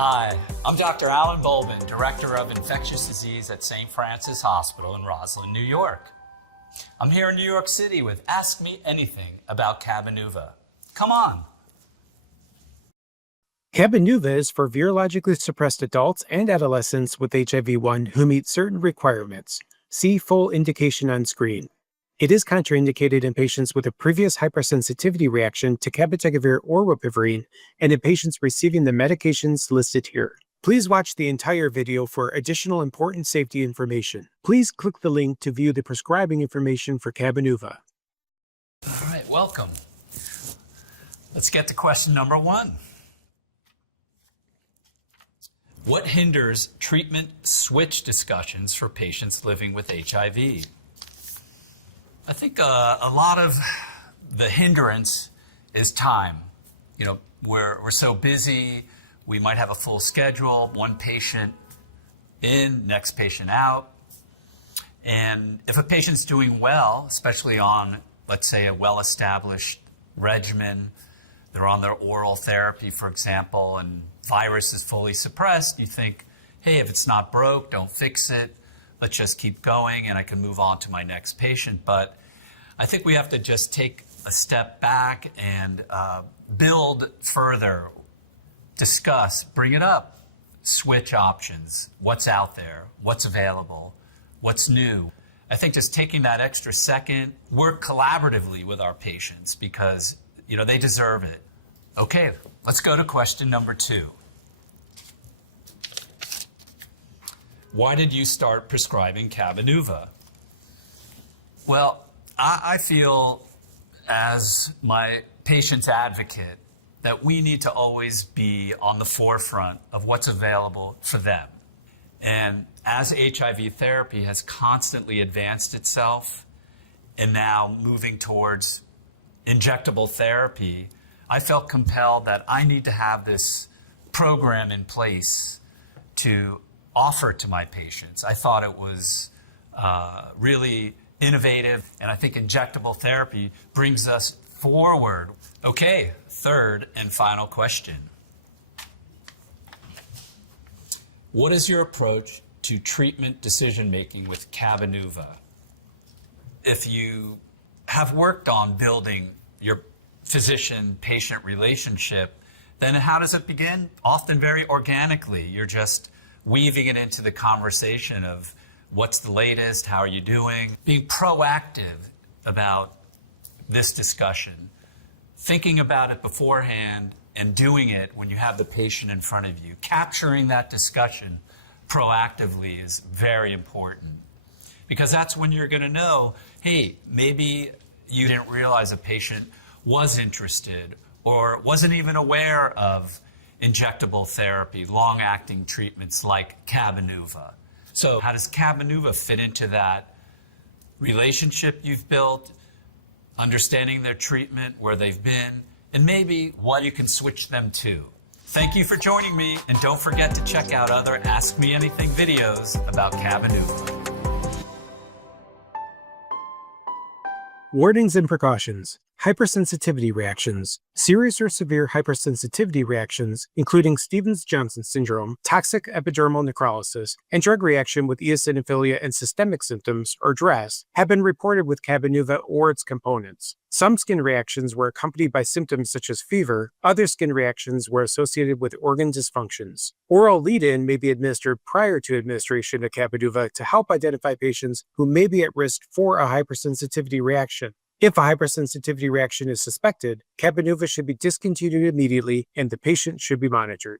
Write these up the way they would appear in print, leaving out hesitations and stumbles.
Hi, I'm Dr. Alan Bulbin, Director of Infectious Disease at St. Francis Hospital in Roslyn, New York. I'm here in New York City with Ask Me Anything about CABENUVA. Come on. CABENUVA is for virologically suppressed adults and adolescents with HIV-1 who meet certain requirements. See full indication on screen. It is contraindicated in patients with a previous hypersensitivity reaction to cabotegravir or rilpivirine and in patients receiving the medications listed here. Please watch the entire video for additional important safety information. Please click the link to view the prescribing information for CABENUVA. All right, welcome. Let's get to question number 1. What hinders treatment switch discussions for patients living with HIV? I think a lot of the hindrance is time. You know, we're so busy, we might have a full schedule, one patient in, next patient out. And if a patient's doing well, especially on, let's say, a well-established regimen, they're on their oral therapy, for example, and virus is fully suppressed, you think, hey, if it's not broke, don't fix it. Let's just keep going and I can move on to my next patient. But I think we have to just take a step back and build further, discuss, bring it up, switch options, what's out there, what's available, what's new. I think just taking that extra second, work collaboratively with our patients because, you know, they deserve it. Okay, let's go to question number 2. Why did you start prescribing CABENUVA? Well, I feel as my patient's advocate that we need to always be on the forefront of what's available for them. And as HIV therapy has constantly advanced itself and now moving towards injectable therapy, I felt compelled that I need to have this program in place to offer to my patients. I thought it was really innovative, and I think injectable therapy brings us forward. Okay, third and final question. What is your approach to treatment decision-making with CABENUVA? If you have worked on building your physician-patient relationship, then how does it begin? Often very organically. You're just weaving it into the conversation of what's the latest, how are you doing? Being proactive about this discussion, thinking about it beforehand and doing it when you have the patient in front of you. Capturing that discussion proactively is very important because that's when you're going to know, hey, maybe you didn't realize a patient was interested or wasn't even aware of injectable therapy, long-acting treatments like CABENUVA. So how does CABENUVA fit into that relationship you've built, understanding their treatment, where they've been, and maybe what you can switch them to? Thank you for joining me, and don't forget to check out other Ask Me Anything videos about CABENUVA. Warnings and precautions. Hypersensitivity reactions. Serious or severe hypersensitivity reactions, including Stevens-Johnson syndrome, toxic epidermal necrolysis, and drug reaction with eosinophilia and systemic symptoms, or DRESS, have been reported with CABENUVA or its components. Some skin reactions were accompanied by symptoms such as fever. Other skin reactions were associated with organ dysfunctions. Oral lead-in may be administered prior to administration of CABENUVA to help identify patients who may be at risk for a hypersensitivity reaction. If a hypersensitivity reaction is suspected, CABENUVA should be discontinued immediately and the patient should be monitored.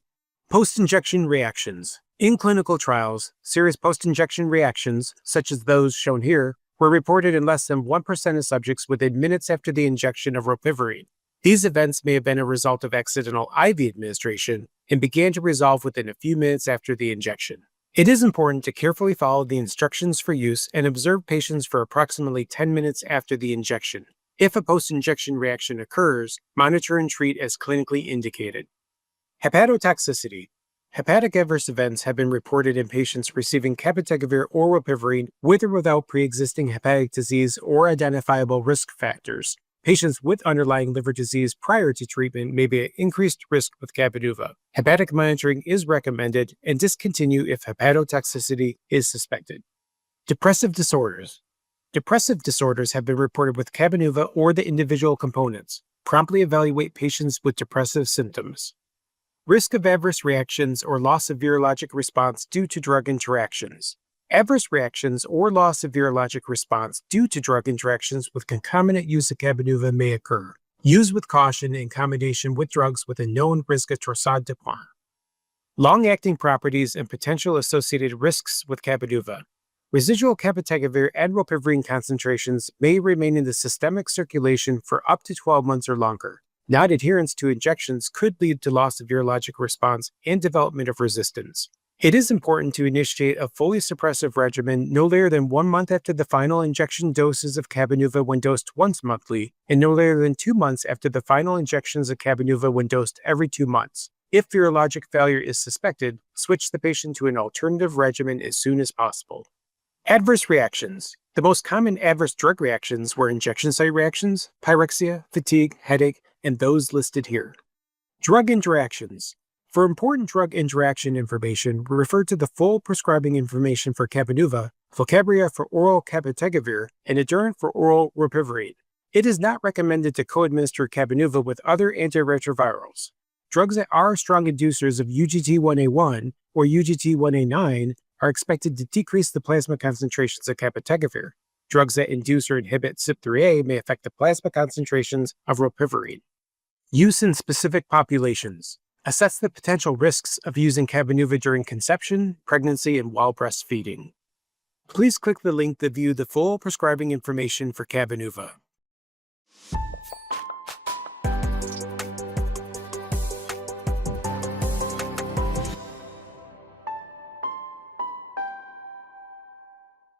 Post-injection reactions. In clinical trials, serious post-injection reactions, such as those shown here, were reported in less than 1% of subjects within minutes after the injection of rilpivirine. These events may have been a result of accidental IV administration and began to resolve within a few minutes after the injection. It is important to carefully follow the instructions for use and observe patients for approximately 10 minutes after the injection. If a post-injection reaction occurs, monitor and treat as clinically indicated. Hepatotoxicity. Hepatic adverse events have been reported in patients receiving cabotegravir or rilpivirine with or without pre-existing hepatic disease or identifiable risk factors. Patients with underlying liver disease prior to treatment may be at increased risk with CABENUVA. Hepatic monitoring is recommended and discontinue if hepatotoxicity is suspected. Depressive disorders. Depressive disorders have been reported with CABENUVA or the individual components. Promptly evaluate patients with depressive symptoms. Risk of adverse reactions or loss of virologic response due to drug interactions. Adverse reactions or loss of virologic response due to drug interactions with concomitant use of CABENUVA may occur. Use with caution in combination with drugs with a known risk of torsade de pointes. Long-acting properties and potential associated risks with CABENUVA. Residual cabotegravir and rilpivirine concentrations may remain in the systemic circulation for up to 12 months or longer. Non-adherence to injections could lead to loss of virologic response and development of resistance. It is important to initiate a fully suppressive regimen no later than 1 month after the final injection doses of CABENUVA when dosed once monthly, and no later than 2 months after the final injections of CABENUVA when dosed every 2 months. If virologic failure is suspected, switch the patient to an alternative regimen as soon as possible. Adverse reactions. The most common adverse drug reactions were injection site reactions, pyrexia, fatigue, headache, and those listed here. Drug interactions. For important drug interaction information, refer to the full prescribing information for CABENUVA, Vocabria for oral cabotegravir, and Adurant for oral rilpivirine. It is not recommended to co-administer CABENUVA with other antiretrovirals. Drugs that are strong inducers of UGT1A1 or UGT1A9 are expected to decrease the plasma concentrations of cabotegravir. Drugs that induce or inhibit CYP3A may affect the plasma concentrations of rilpivirine. Use in specific populations. Assess the potential risks of using CABENUVA during conception, pregnancy, and while breastfeeding. Please click the link to view the full prescribing information for CABENUVA.